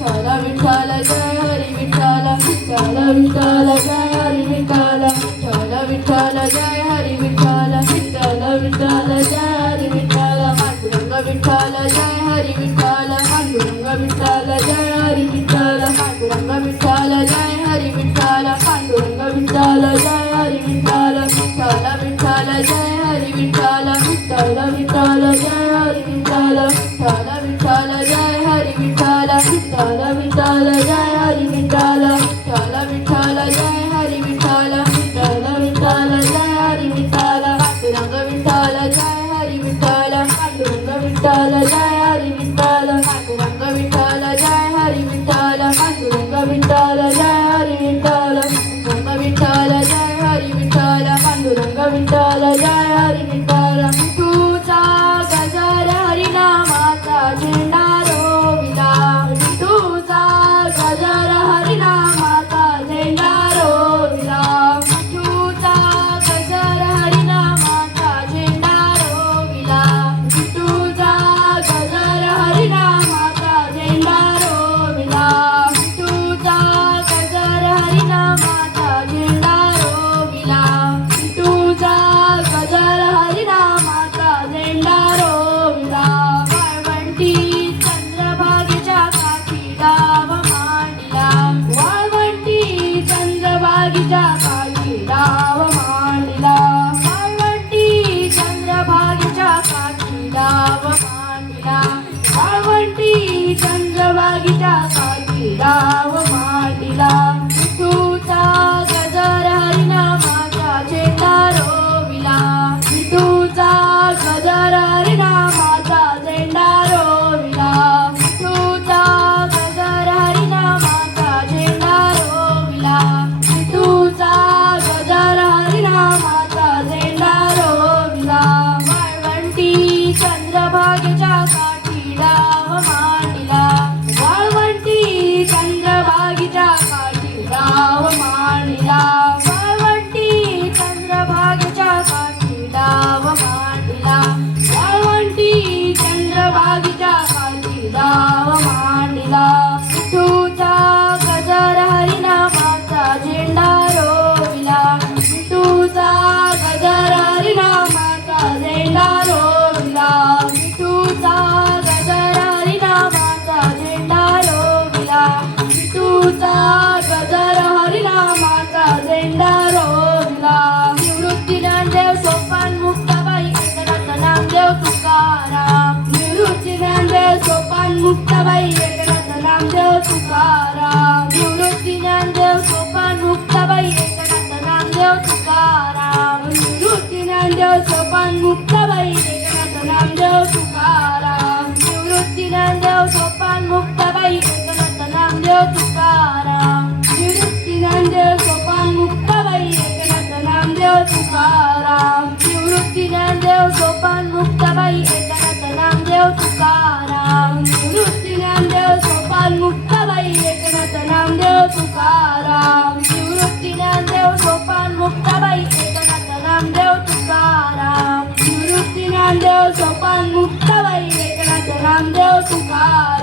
விட்டால விட்டால ஜாரி விட்டால விட்டால விட்டால. 이 तुकाराम निवृत्ती ज्ञानदेव सोपान मुक्ताबाई एकनाथ नामदेव तुकाराम. निवृत्ती ज्ञानदेव सोपान मुक्ताबाई एकनाथ नामदेव तुकाराम. निवृत्ती सोपान मुक्ताबाई एकनाथ नामदेव तुकाराम. निवृत्ती सोपान मुक्ताबाई एकनाथ नामदेव तुकाराम. निवृत्ती सोपान मुक्ताबाई एकनाथ नामदेव तुकाराम. मुक्ताबाई एकनाथ रामदेव तुकाराम. निवृत्ती नामदेव सोपान मुक्ताबाई एकनाथ रामदेव तुकाराम.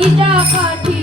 পাখিটা পাঠি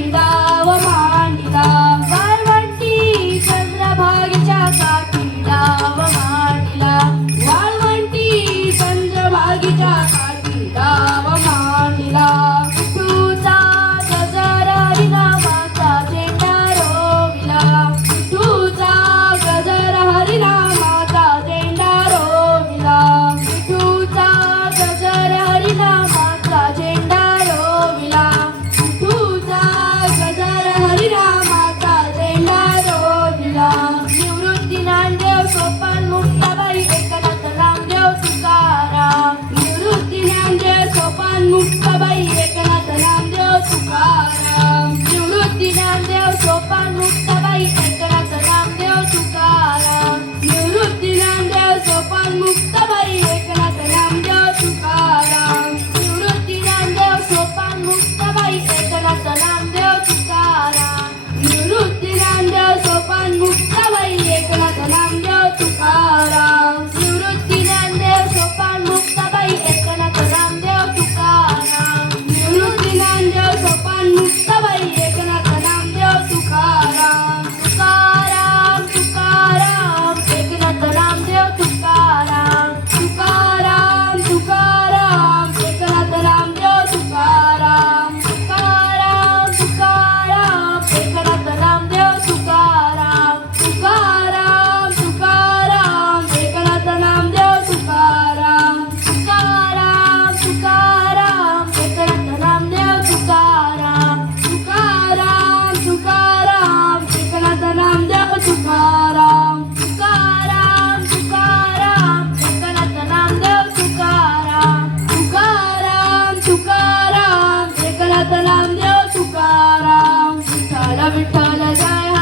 চলা যায়